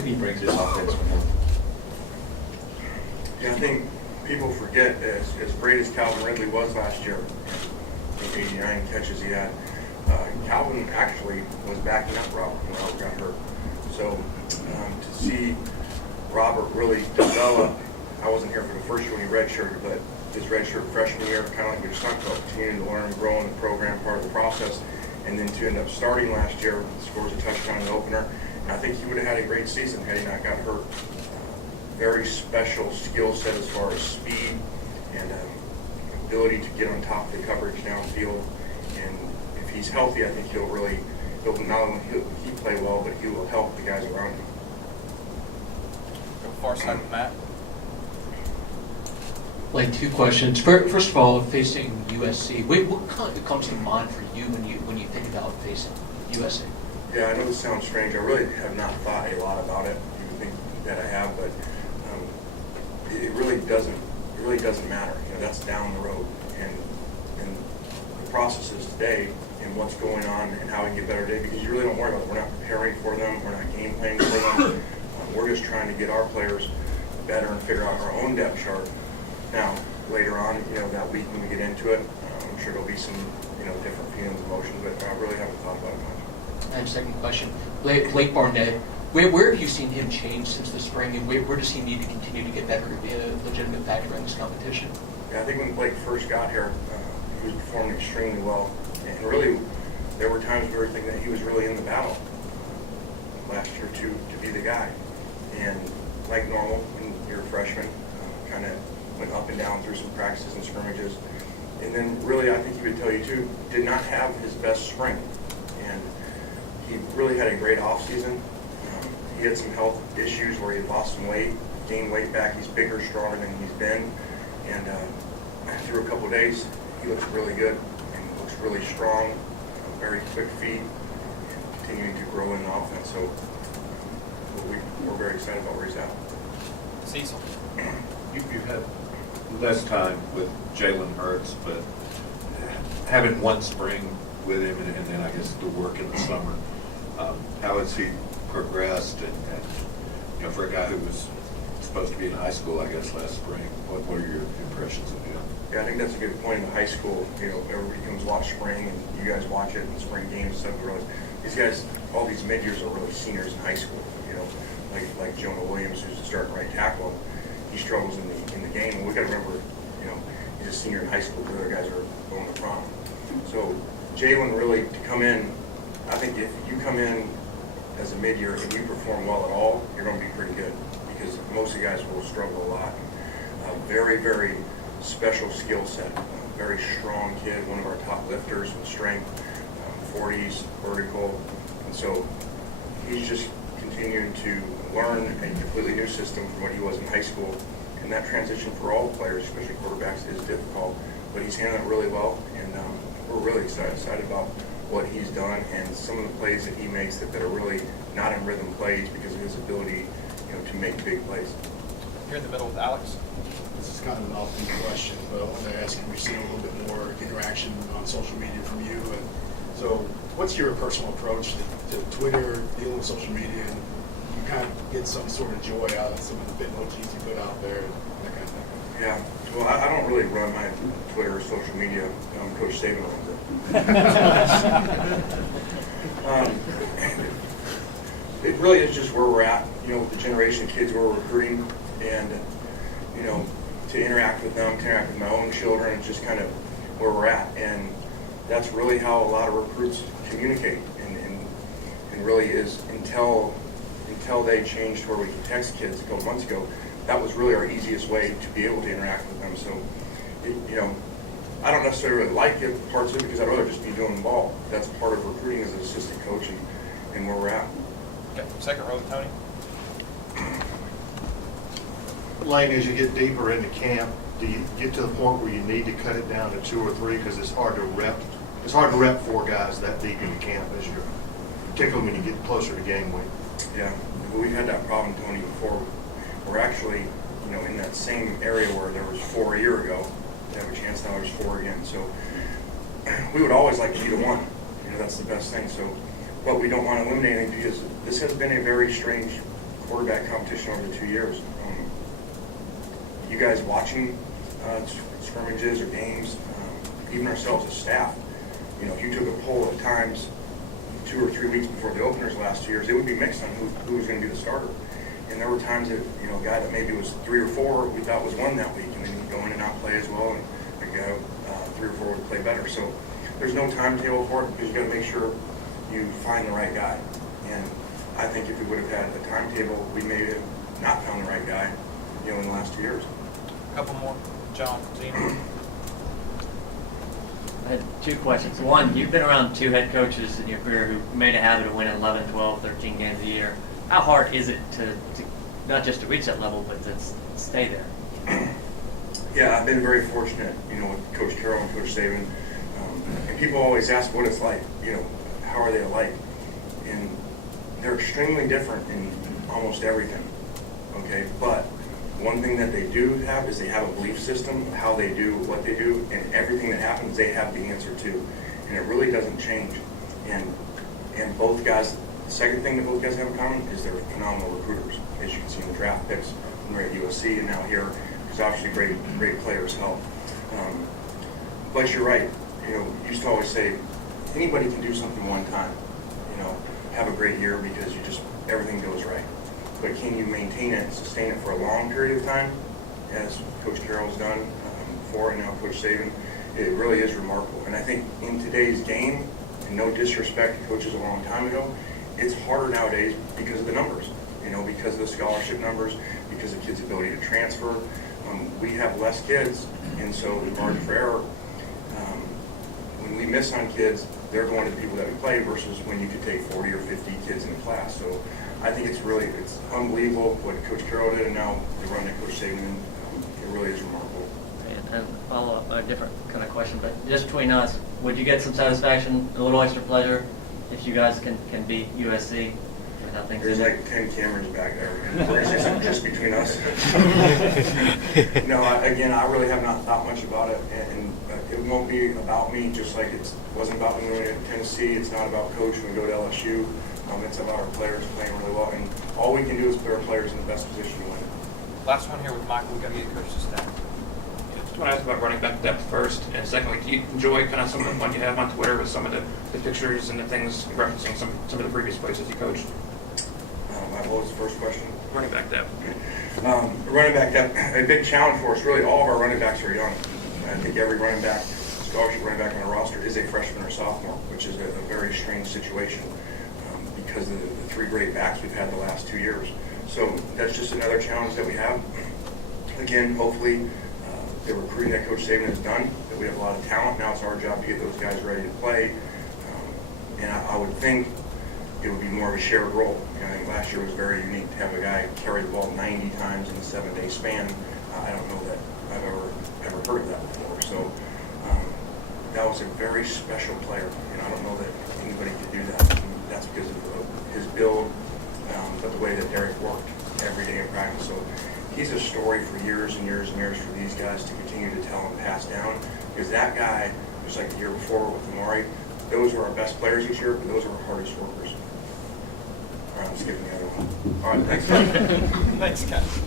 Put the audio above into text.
can he bring to this offense from him? Yeah, I think people forget, as great as Calvin Ridley was last year, 89 catches he had, Calvin actually was backing up Robert when Robert got hurt. So to see Robert really develop, I wasn't here for the first year when he redshirted, but his redshirt freshman year, kind of like your stunt coach, continuing to learn and grow in the program, part of the process, and then to end up starting last year, scores a touchdown in the opener. And I think he would have had a great season had he not got hurt. Very special skill set as far as speed and ability to get on top of the coverage downfield. And if he's healthy, I think he'll not only he play well, but he will help the guys around him. Go far side with Matt. Like, two questions. First of all, facing USC, what comes to mind for you when you think about facing USC? Yeah, I know this sounds strange. I really have not thought a lot about it. You would think that I have, but it really doesn't. It really doesn't matter. You know, that's down the road, and the processes today and what's going on and how we can get better today. Because you really don't worry about it. We're not preparing for them. We're not game planning for them. We're just trying to get our players better and figure out our own depth chart. Now, later on, you know, that week when we get into it, I'm sure there'll be some, you know, different feelings, emotions, but I really haven't thought about it much. And second question, Blake Barnett, where have you seen him change since the spring, and where does he need to continue to get better to be a legitimate factor in this competition? Yeah, I think when Blake first got here, he was performing extremely well, and really, there were times we were thinking that he was really in the battle last year to be the guy. And like normal, when you're a freshman, kind of went up and down through some practices and scrimmages. And then really, I think he would tell you too, did not have his best spring. And he really had a great offseason. He had some health issues where he had lost some weight, gained weight back. He's bigger, stronger than he's been. And through a couple of days, he looks really good and looks really strong, very quick feet, and continuing to grow in the offense. So we're very excited about where he's at. Cecil. You've had less time with Jalen Hurts, but having one spring with him and then I guess the work in the summer, how has he progressed? And you know, for a guy who was supposed to be in high school, I guess, last spring, what are your impressions of him? Yeah, I think that's a good point. In the high school, you know, everybody comes watch spring, and you guys watch it in spring games. So these guys, all these mid-years are really seniors in high school. You know, like Jonah Williams, who's the starting right tackle. He struggles in the game, and we got to remember, you know, he's a senior in high school. The other guys are going to prom. So Jalen really to come in, I think if you come in as a mid-year and you perform well at all, you're going to be pretty good because most of the guys will struggle a lot. Very, very special skill set. Very strong kid, one of our top lifters with strength, 40s, vertical, and so he's just continuing to learn a completely new system from what he was in high school. And that transition for all players, especially quarterbacks, is difficult. But he's handling it really well, and we're really excited about what he's done and some of the plays that he makes that are really not in rhythm plays because of his ability, you know, to make big plays. Here in the middle with Alex. This is kind of an offbeat question, but I want to ask you, we've seen a little bit more interaction on social media from you. And so what's your personal approach to Twitter, dealing with social media, and you kind of get some sort of joy out of some of the Bitmojis you put out there and that kind of thing? Yeah, well, I don't really run my Twitter or social media. Coach Saban runs it. It really is just where we're at, you know, with the generation of kids we're recruiting, and, you know, to interact with them, to interact with my own children, it's just kind of where we're at. And that's really how a lot of recruits communicate, and really is until they changed where we could text kids a couple months ago, that was really our easiest way to be able to interact with them. So, you know, I don't necessarily like it, parts of it, because I'd rather just be doing ball. That's part of recruiting as an assistant coach and where we're at. Okay, second row, Tony. Lane, as you get deeper into camp, do you get to the point where you need to cut it down to 2 or 3 because it's hard to rep? It's hard to rep 4 guys that deep into camp as you're, particularly when you get closer to game week. Yeah, we've had that problem, Tony, before. We're actually, you know, in that same area where there was 4 a year ago. We have a chance now. There's 4 again. So we would always like to be the 1. You know, that's the best thing. So, but we don't want to eliminate anything because this has been a very strange quarterback competition over the 2 years. You guys watching scrimmages or games, even ourselves as staff, you know, if you took a poll at times 2 or 3 weeks before the openers last 2 years, it would be mixed on who was going to be the starter. And there were times that, you know, a guy that maybe was 3 or 4 we thought was 1 that week, and then he'd go in and not play as well, and a guy 3 or 4 would play better. So there's no timetable for it because you got to make sure you find the right guy. And I think if we would have had a timetable, we may have not found the right guy, you know, in the last 2 years. A couple more. John, Zena. I had 2 questions. One, you've been around 2 head coaches in your career who made a habit of winning 11, 12, 13 games a year. How hard is it to not just to reach that level, but to stay there? Yeah, I've been very fortunate, you know, with Coach Carroll and Coach Saban. And people always ask what it's like, you know, how are they alike? And they're extremely different in almost everything, okay? But one thing that they do have is they have a belief system of how they do what they do, and everything that happens, they have the answer to. And it really doesn't change. And both guys, the second thing that both guys have in common is they're phenomenal recruiters. As you can see in the draft picks when they're at USC and now here, because obviously great players help. But you're right. You know, you used to always say, anybody can do something one time. You know, have a great year because everything goes right. But can you maintain it, sustain it for a long period of time, as Coach Carroll's done before, and now Coach Saban? It really is remarkable. And I think in today's game, and no disrespect to coaches a long time ago, it's harder nowadays because of the numbers. You know, because of the scholarship numbers, because of kids' ability to transfer. We have less kids, and so the margin for error. When we miss on kids, they're going to the people that we play versus when you could take 40 or 50 kids in a class. So I think it's unbelievable what Coach Carroll did, and now they run that Coach Saban. It really is remarkable. And follow up, a different kind of question, but just between us, would you get some satisfaction, a little extra pleasure, if you guys can beat USC? There's like 10 cameras back there. We're going to say something just between us. No, again, I really have not thought much about it, and it won't be about me, just like it wasn't about when we went to Tennessee. It's not about Coach when we go to LSU. It's about our players playing really well, and all we can do is put our players in the best position to win. Last one here with Michael. We got to get coaches staff. Just want to ask about running back depth first, and secondly, do you enjoy kind of some of the fun you have on Twitter with some of the pictures and the things referencing some of the previous places you coached? What was the first question? Running back depth. Running back depth, a big challenge for us. Really, all of our running backs are young. I think every running back, scholarship running back on the roster is a freshman or sophomore, which is a very strange situation because of the 3 great backs we've had the last 2 years. So that's just another challenge that we have. Again, hopefully, the recruiting that Coach Saban has done, that we have a lot of talent. Now it's our job to get those guys ready to play. And I would think it would be more of a shared role. You know, I think last year was very unique to have a guy carry the ball 90 times in a 7-day span. I don't know that I've ever heard of that before. So that was a very special player, and I don't know that anybody could do that. And that's because of his build, but the way that Derek worked every day in practice. So he's a story for years and years and years for these guys to continue to tell and pass down. Because that guy, just like the year before with Amari, those were our best players each year, but those were our hardest workers. All right, I'm skipping the other one. All right, thanks. Thanks, guys.